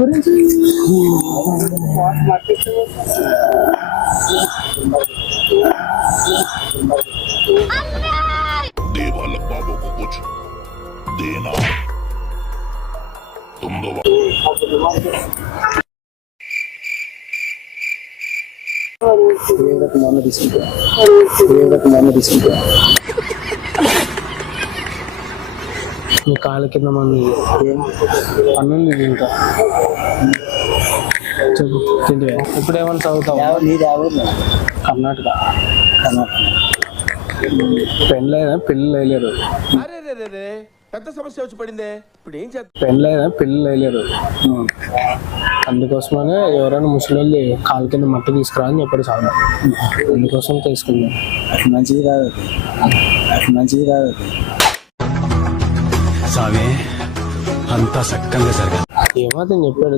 గురించి देवाल बाबू को कुछ देना तुम दो మీ కాళ్ళ కింద మంది పన్నుంది ఇంకా చెప్పు తింటే ఇప్పుడు ఏమన్నా చదువుతావు కర్ణాటక పెళ్ళైనా పెళ్ళి వేయలేరు పెద్ద సమస్య వచ్చి పడిందే ఇప్పుడు ఏం చేద్దాం పెళ్ళైనా పెళ్ళి వేయలేరు అందుకోసమనే ఎవరైనా ముసలి కాళ్ళ కింద మట్టి తీసుకురా అని చెప్పాడు చాలా అందుకోసం తీసుకున్నాం మంచిది కాదు మంచిది కాదు స్వామి అంతా సక్కంగా జరగాలి ఏమాత్రం చెప్పాడు